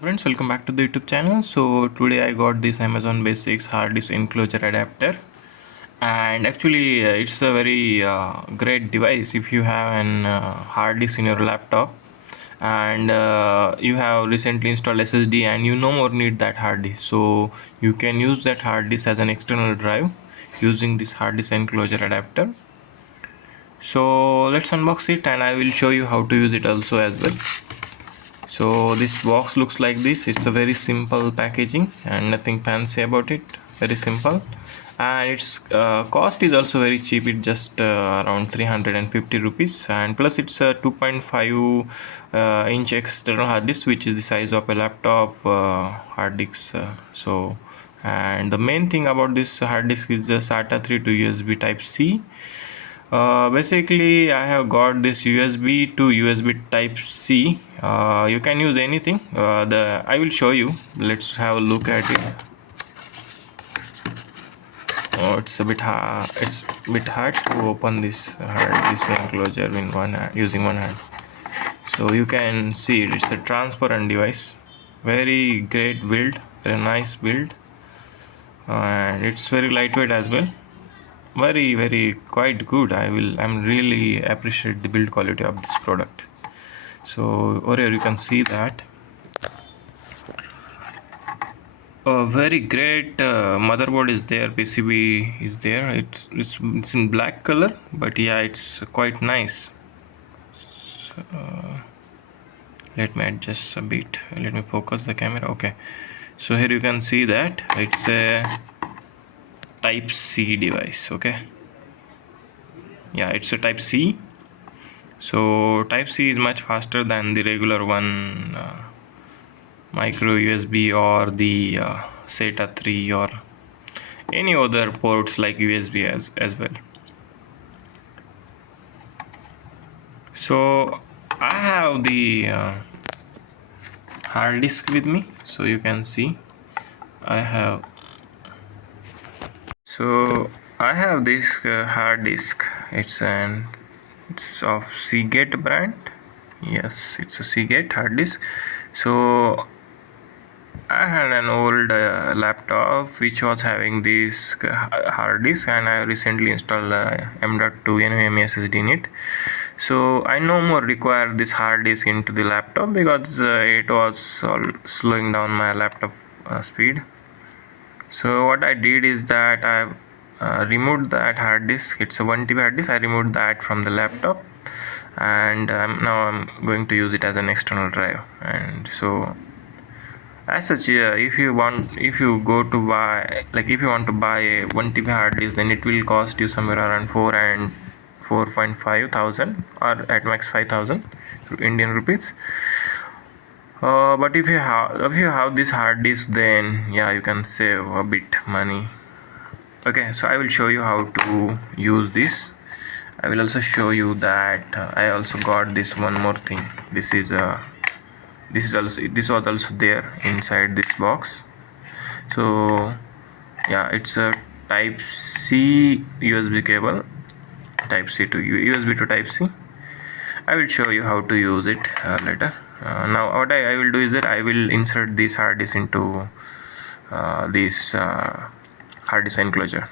Friends, welcome back to the YouTube channel. So today I got this Amazon Basics hard disk enclosure adapter, and actually it's a very great device if you have an hard disk in your laptop and you have recently installed SSD and you no more need that hard disk, so you can use that hard disk as an external drive using this hard disk enclosure adapter. So let's unbox it and I will show you how to use it also as well. So this box looks like this. It's a very simple packaging and nothing fancy about it, very simple, and its cost is also very cheap. It's just around 350 rupees, and plus it's a 2.5 inch external hard disk, which is the size of a laptop hard disk. And the main thing about this hard disk is the SATA 3 to USB type C. Basically I have got this USB to USB type C. You can use anything. I will show you. Let's have a look at it. It's a bit hard. It's a bit hard to open this enclosure in one hand, using one hand. So you can see it. It's a transparent device. Very great build. Very nice build, and it's very lightweight as well. Very quite good. I'm really appreciate the build quality of this product. So over here you can see that a very great motherboard is there, PCB is there. It's in black color, but yeah, it's quite nice. So, let me adjust a bit. Let me focus the camera. Okay, so here you can see that it's a type C device. Okay, yeah, it's a type C. So type C is much faster than the regular one, micro USB or the SATA 3 or any other ports like USB as well. So I have the hard disk with me, so you can see I have this hard disk. It's of Seagate brand. Yes, it's a Seagate hard disk. So I had an old laptop which was having this hard disk, and I recently installed M.2 NVMe SSD in it. So I no more require this hard disk into the laptop because it was slowing down my laptop speed. So what I did is that I removed that hard disk. It's a 1 TB hard disk. I removed that from the laptop, and now I'm going to use it as an external drive. And so as such, if you want to buy a 1 TB hard disk, then it will cost you somewhere around 4.5 thousand or at max 5,000 Indian rupees. But if you have this hard disk, then yeah, you can save a bit money. Okay, so I will show you how to use this. I will also show you that I also got this one more thing. This was also there inside this box. So yeah, it's a type C USB cable, type C to USB to type C. I will show you how to use it later. Now what I will do is that I will insert this hard disk into this hard disk enclosure.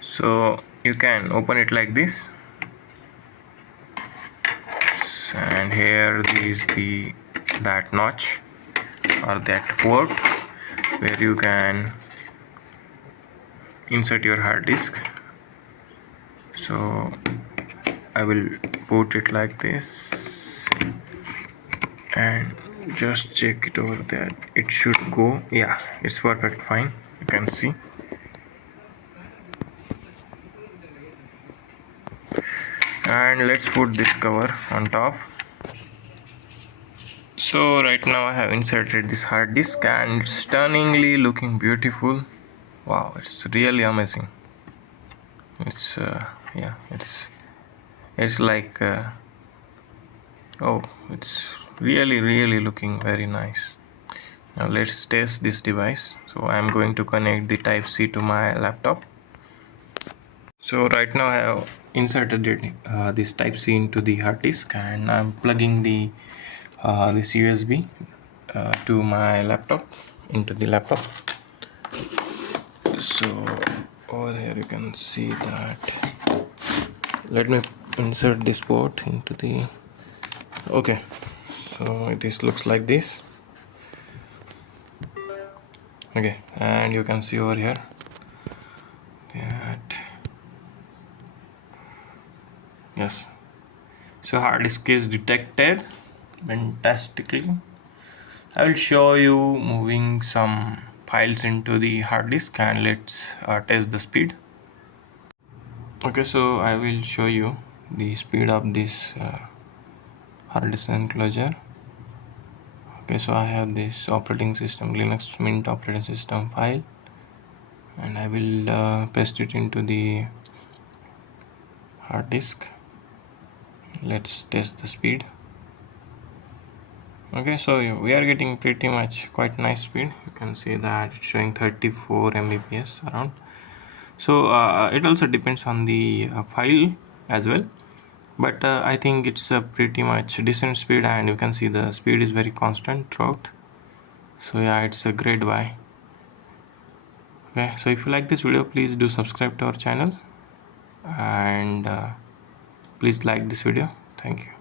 So you can open it like this, and here is that notch or that port where you can insert your hard disk. So I will put it like this and just check it over there. It should go. Yeah, it's perfect, fine. You can see. And let's put this cover on top. So right now I have inserted this hard disk and it's stunningly looking beautiful. Wow, it's really amazing. It's yeah, it's like oh, it's really looking very nice. Now let's test this device. So I'm going to connect the type C to my laptop. So right now I have inserted this type C into the hard disk, and I'm plugging the this USB to my laptop, into the laptop. So over here you can see that. Let me insert this port into the, okay, so this looks like this. Okay, and you can see over here that, yes, so hard disk is detected fantastically. I will show you moving some files into the hard disk, and let's test the speed. Okay, so I will show you the speed of this hard disk enclosure. Okay, so I have this operating system, Linux Mint operating system file, and I will paste it into the hard disk. Let's test the speed. Okay, so we are getting pretty much quite nice speed. You can see that it's showing 34 Mbps around. So it also depends on the file as well, but I think it's a pretty much decent speed, and you can see the speed is very constant throughout. So yeah, it's a great buy. Okay, so if you like this video, please do subscribe to our channel, and please like this video. Thank you.